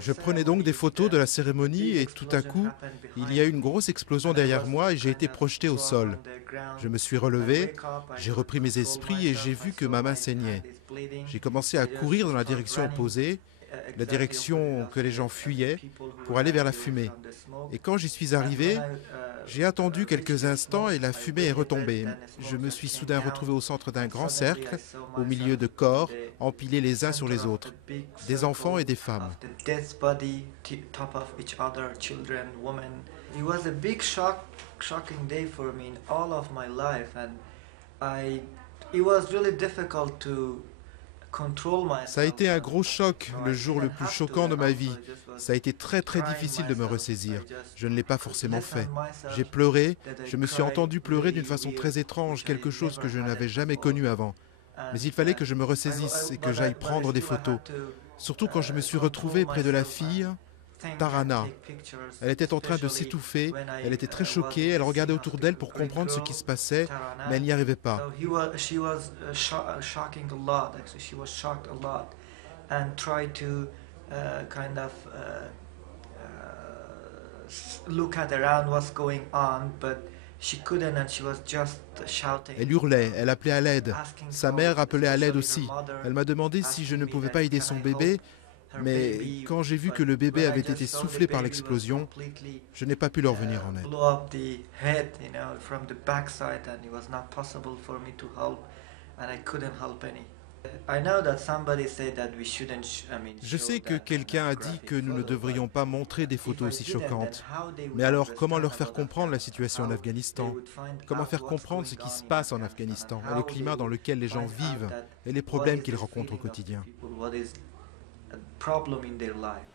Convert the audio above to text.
Je prenais donc des photos de la cérémonie et tout à coup, il y a eu une grosse explosion derrière moi et j'ai été projeté au sol. Je me suis relevé, j'ai repris mes esprits et j'ai vu que ma main saignait. J'ai commencé à courir dans la direction opposée, la direction que les gens fuyaient, pour aller vers la fumée. Et quand j'y suis arrivé, j'ai attendu quelques instants et la fumée est retombée. Je me suis soudain retrouvé au centre d'un grand cercle, au milieu de corps, empilés les uns sur les autres, des enfants et des femmes. Shocking day for me in all of my life, and it was really difficult to control Ça a myself. été un gros choc, So le I jour le didn't plus have to, choquant de and ma also vie. I just was Ça a été très très trying difficile de me myself. I ressaisir. just Je ne l'ai pas forcément listened fait. J'ai myself pleuré, that I je me suis cried entendu pleurer d'une really façon weird, très étrange, which I quelque chose never que je had n'avais it jamais before. connu avant. Mais And il fallait que je me ressaisisse et que j'aille but I prendre des still photos. had to Surtout quand je me suis control retrouvé près de la myself fille, and think and Tarana. take pictures, Elle était en train de especially s'étouffer, when elle I était très was choquée, in elle the regardait scene of autour the d'elle pour Greek comprendre ce girl, qui se passait, mais Tarana. elle n'y arrivait pas. So she was shocking a lot. Actually, she was shocked a lot, and tried to kind of look at around what's going on, but she couldn't, and she was just shouting, Elle hurlait, elle appelait à l'aide. asking Sa for help, mère appelait à l'aide especially her aussi. mother, Elle m'a demandé si je asking ne me pouvais that pas aider can son I help bébé, her mais baby, quand j'ai vu but que le bébé when avait I été just saw the soufflé par baby was l'explosion, completely je n'ai pas pu leur venir en aide. blew up the head, from the backside, and it was not possible for me to help, and I couldn't help any. I know that somebody said that we shouldn't, Je show sais que that kind quelqu'un a of dit graphic que nous ne photo, but devrions pas montrer des if photos I aussi didn't, then choquantes. how they would Mais alors, comment understand leur faire about comprendre la Afghanistan? situation en How they Afghanistan? would find Comment out faire what's comprendre ce going qui on se in passe en Afghanistan, Afghanistan and et le how they climat dans would lequel les gens find out vivent that et les what problèmes is qu'ils the rencontrent au feeling of the quotidien? people, what is a problem in their life.